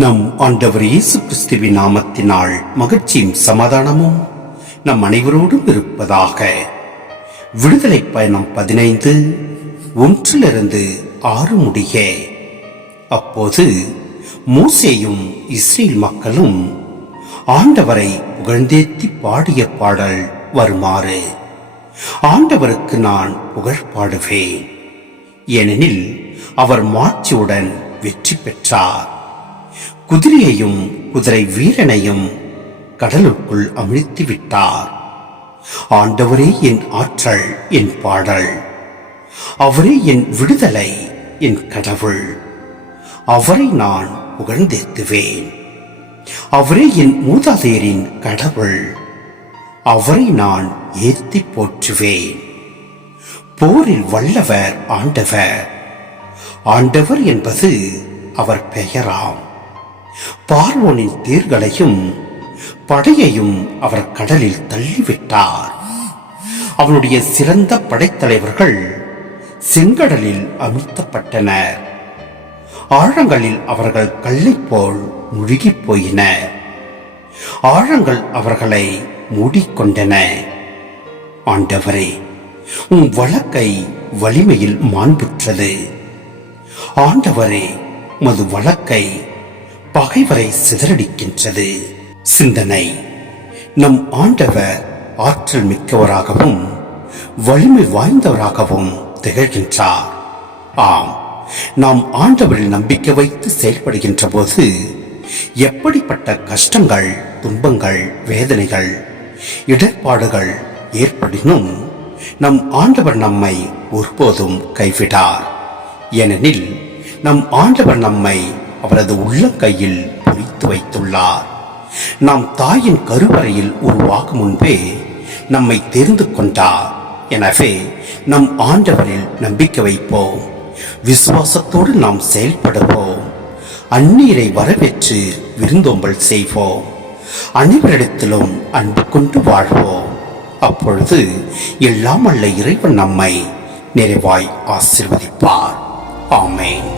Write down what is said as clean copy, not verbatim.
நம் ஆண்டவர் இயேசு கிறிஸ்துவின் நாமத்தினால் மகிழ்ச்சியும் சமாதானமும் நம் அனைவரோடும் இருப்பதாக. விடுதலை பயணம் 15 1-6 முடிய. அப்போது மோசேயும் இஸ்ரேல் மக்களும் ஆண்டவரை புகழ்ந்தேத்தி பாடிய பாடல் வருமாறு: ஆண்டவருக்கு நான் புகழ் பாடுவேன், ஏனெனில் அவர் மாட்சியுடன் வெற்றி பெற்றார். குதிரையையும் குதிரை வீரனையும் கடலுக்குள் அமிழ்த்தி விட்டார். ஆண்டவரே என் ஆற்றல், என் பாடல். அவரே என் விடுதலை, என் கடவுள். அவரை நான் புகழ்ந்தேத்துவேன். அவரே என் மூதாதையரின் கடவுள். அவரை நான் ஏத்தி போற்றுவேன். போரில் வல்லவர் ஆண்டவர். ஆண்டவர் என்பது அவர் பெயராம். பார்வோனின் தேர்களையும் படையையும் அவர் கடலில் தள்ளிவிட்டார். அவனுடைய சிறந்த படைத்தலைவர்கள் செங்கடலில் அமிழ்த்தப்பட்டனர். ஆழங்களில் அவர்கள் கல்லை போல் முழுகி போயினர். ஆழங்கள் அவர்களை மூடிக்கொண்டன. ஆண்டவரே, உம் வழக்கை வலிமையில் மாண்புற்றது. ஆண்டவரே, உமது வழக்கை பகைவரை சிதறடிக்கின்றது. சிந்தனை: நம் ஆண்டவர் ஆற்றல் மிக்கவராகவும் வலிமை வாய்ந்தவராகவும் திகழ்கின்றார். ஆம், நாம் ஆண்டவரில் நம்பிக்கை வைத்து செயல்படுகின்ற போது எப்படிப்பட்ட கஷ்டங்கள், துன்பங்கள், வேதனைகள், இடர்பாடுகள் ஏற்படினும் நம் ஆண்டவர் நம்மை ஒருபோதும் கைவிடார். ஏனெனில் நம் ஆண்டவர் நம்மை அவரது உள்ளங்கையில் பொறித்து வைத்துள்ளார். நாம் தாயின் கருவறையில் உருவாகும் முன்பே நம்மை தெரிந்து கொண்டார். எனவே நம் ஆண்டவரில் நம்பிக்கை வைப்போம். விசுவாசத்தோடு நாம் செயல்படுவோம். அந்நீரை வரவேற்று விருந்தோம்பல் செய்வோம். அனைவரிடத்திலும் அன்பு கொண்டு வாழ்வோம். அப்பொழுது எல்லாம் வல்ல இறைவன் நம்மை நிறைவாய் ஆசீர்வதிப்பார். ஆமென்.